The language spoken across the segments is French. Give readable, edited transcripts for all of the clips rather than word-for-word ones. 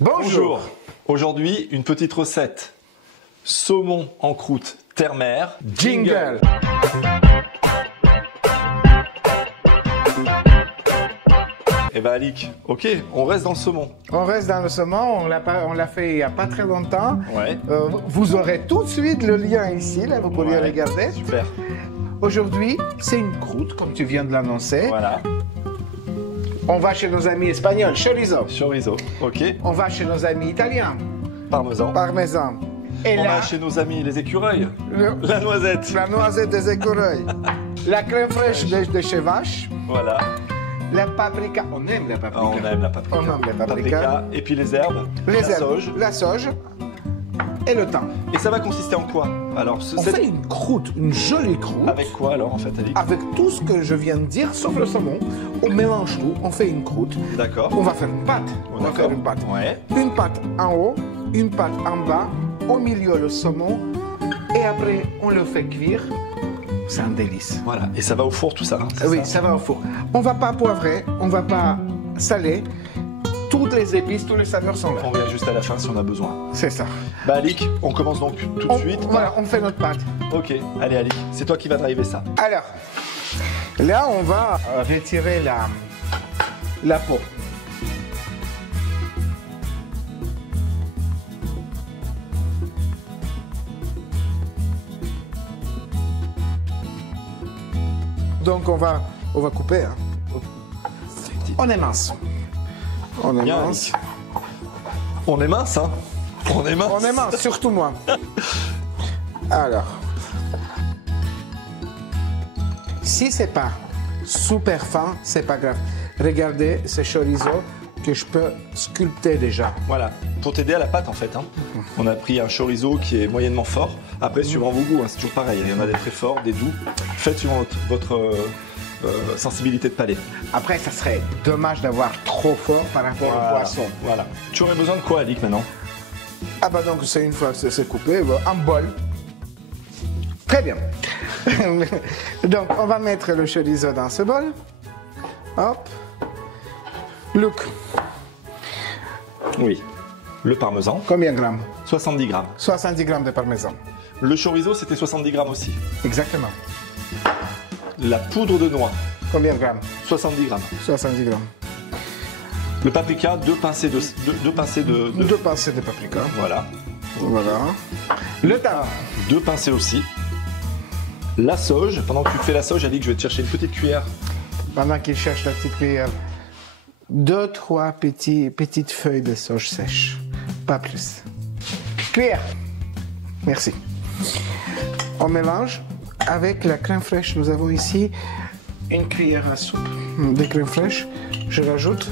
Bonjour. Aujourd'hui, une petite recette. Saumon en croûte terre-mer. Jingle. Eh ben Alix, ok, on reste dans le saumon. On reste dans le saumon, on l'a fait il n'y a pas très longtemps. Ouais. Vous aurez tout de suite le lien ici, là, vous pourriez regarder. Super. Aujourd'hui, c'est une croûte, comme tu viens de l'annoncer. Voilà. On va chez nos amis espagnols, chorizo. Chorizo, ok. On va chez nos amis italiens, Parmesan. parmesan. Et On là, va chez nos amis les écureuils. le- La noisette. la noisette des écureuils. La crème fraîche de chez Vache. Voilà. La paprika. On aime la paprika. On aime la paprika. On aime la paprika. Et puis les herbes. Les la herbes, sauge. la sauge et le thym. Et ça va consister en quoi? Alors, On fait une croûte, une jolie croûte. avec quoi alors en fait, Alix? Avec tout ce que je viens de dire, sauf le saumon. On mélange tout, on fait une croûte. D'accord. On va faire une pâte. On va D'accord. faire une pâte. Ouais. Une pâte en haut, une pâte en bas, au milieu le saumon. Et après, on le fait cuire. C'est un délice. Voilà. Et ça va au four tout ça, hein, c'est Oui, ça ça va au four. On va pas poivrer, on va pas saler. Toutes les épices, tous les saveurs sont là. On revient juste à la fin si on a besoin. C'est ça. Bah Alix, on commence donc tout de suite. Voilà, on fait notre pâte. Ok, allez Alix, c'est toi qui vas driver ça. Alors, là, on va retirer la peau. Donc, on va couper. Hein. On est mince. On est Bien, mince. Alix. On est mince, hein? On est mince. On est mince, surtout moi. Alors, si c'est pas super fin, c'est pas grave. Regardez ce chorizo que je peux sculpter déjà. Voilà, pour t'aider à la pâte en fait. Hein. On a pris un chorizo qui est moyennement fort. Après, suivant vos goûts, hein, c'est toujours pareil. Il y en a des très forts, des doux. Faites suivant votre sensibilité de palais. Après, ça serait dommage d'avoir trop fort par rapport au poisson. Voilà. Tu aurais besoin de quoi, Alix, maintenant? Ah bah donc, c'est une fois que c'est coupé, un bol. Très bien. Donc, on va mettre le chorizo dans ce bol. Hop. Look. Oui. Le parmesan, Combien de grammes? 70 grammes. 70 grammes de parmesan. Le chorizo, c'était 70 grammes aussi. Exactement. La poudre de noix, Combien de grammes? 70 grammes. 70 grammes. Le paprika, deux pincées de... Deux pincées de paprika. Voilà. Voilà. Le thym. Deux pincées aussi. La sauge. Pendant que tu fais la sauge, Alix, je vais te chercher une petite cuillère. Pendant qu'il cherche la petite cuillère, 2-3 petites feuilles de sauge sèche. Pas plus. Cuillère. Merci. On mélange avec la crème fraîche. Nous avons ici une cuillère à soupe de crème fraîche. Je rajoute.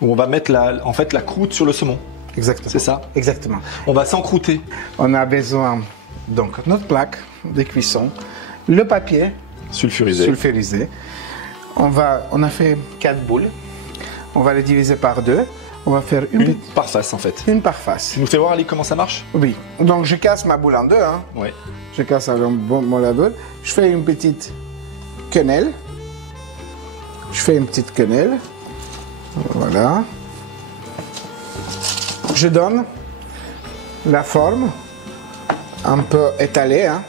Où on va mettre en fait la croûte sur le saumon. Exactement. C'est ça? Exactement. On va s'encrouter. On a besoin donc notre plaque de cuisson, le papier Sulfurisé. sulfurisé. On a fait 4 boules. On va les diviser par 2. On va faire Une par face en fait. une par face. Tu nous fais voir, Alix, comment ça marche? Oui. Donc je casse ma boule en deux. Hein. Ouais. Je casse la boule. Je fais une petite quenelle. Voilà. Je donne la forme un peu étalée hein,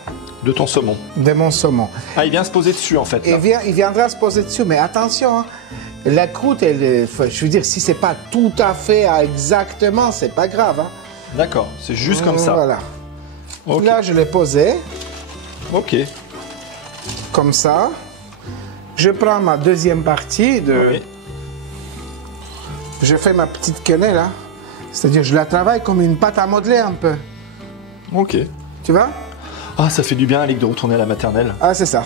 De ton saumon. de mon saumon. Ah, il vient se poser dessus en fait. Et Là. il viendra se poser dessus, mais attention, hein, la croûte, je veux dire, si c'est pas tout à fait exactement, c'est pas grave. Hein. D'accord, c'est juste comme ça. Voilà. Ok. Là, je l'ai posé, Ok. comme ça. Je prends ma deuxième partie Oui. Je fais ma petite quenelle, là. C'est-à-dire, je la travaille comme une pâte à modeler un peu. Ok. Tu vois? Ah, ça fait du bien, Alix, de retourner à la maternelle. Ah, c'est ça.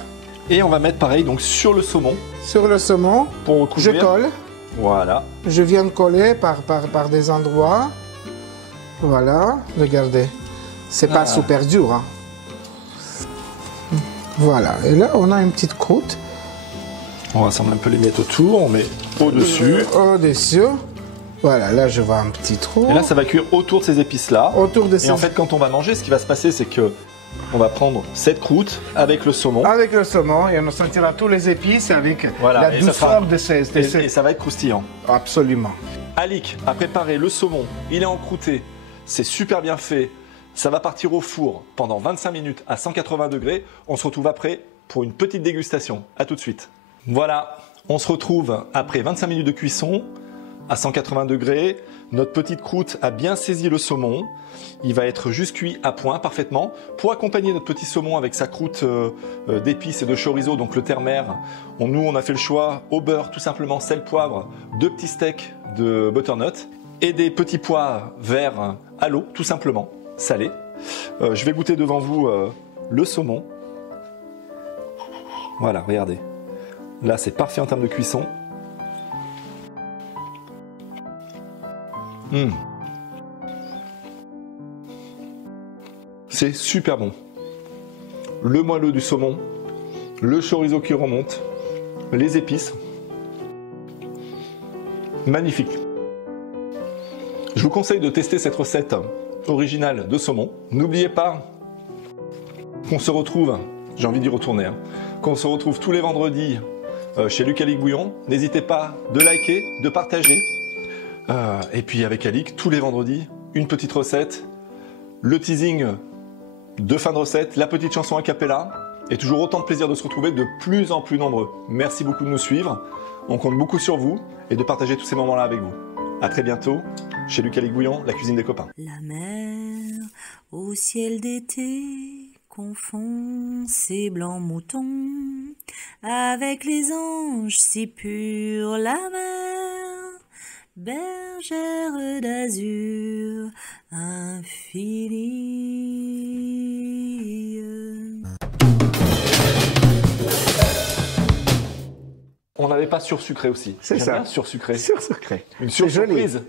Et on va mettre pareil donc sur le saumon Sur le saumon, pour je recouvrir. colle. Voilà. Je viens de coller par des endroits. Voilà, regardez. C'est pas super dur. Hein. Voilà, et là on a une petite croûte. On rassemble un peu les miettes autour, on met au-dessus. Au-dessus. Voilà, là je vois un petit trou. Et là, ça va cuire autour de ces épices-là. Autour de ces... Et en fait, quand on va manger, ce qui va se passer, c'est que on va prendre cette croûte avec le saumon. Avec le saumon, et on sentira tous les épices avec Voilà, la et ça douceur fera- de ces... Et ça va être croustillant. Absolument. Alix a préparé le saumon, il est encrouté, c'est super bien fait. Ça va partir au four pendant 25 minutes à 180 degrés. On se retrouve après pour une petite dégustation. À tout de suite. Voilà, on se retrouve après 25 minutes de cuisson à 180 degrés. Notre petite croûte a bien saisi le saumon. Il va être juste cuit à point parfaitement. Pour accompagner notre petit saumon avec sa croûte d'épices et de chorizo, donc le terre-mer, nous on a fait le choix au beurre, tout simplement sel, poivre, 2 petits steaks de butternut et des petits pois verts à l'eau, tout simplement, salés. Je vais goûter devant vous le saumon. Voilà, regardez. Là, c'est parfait en termes de cuisson. C'est super bon. Le moelleux du saumon, le chorizo qui remonte, les épices. Magnifique. Je vous conseille de tester cette recette originale de saumon. N'oubliez pas qu'on se retrouve, j'ai envie d'y retourner, qu'on se retrouve tous les vendredis chez Luc Alix Bouillon. N'hésitez pas de liker, de partager. Et puis avec Alix, tous les vendredis, une petite recette, le teasing de fin de recette, la petite chanson a cappella, et toujours autant de plaisir de se retrouver de plus en plus nombreux. Merci beaucoup de nous suivre, on compte beaucoup sur vous et de partager tous ces moments-là avec vous. À très bientôt, chez Luc Alix Bouillon, la cuisine des copains. La mer au ciel d'été confond ses blancs moutons avec les anges si purs. La mer, bergère d'azur infinie. On n'avait pas sursucré aussi. C'est J'aime ça. bien sursucré. Sur secret. Une C'est joli. surprise.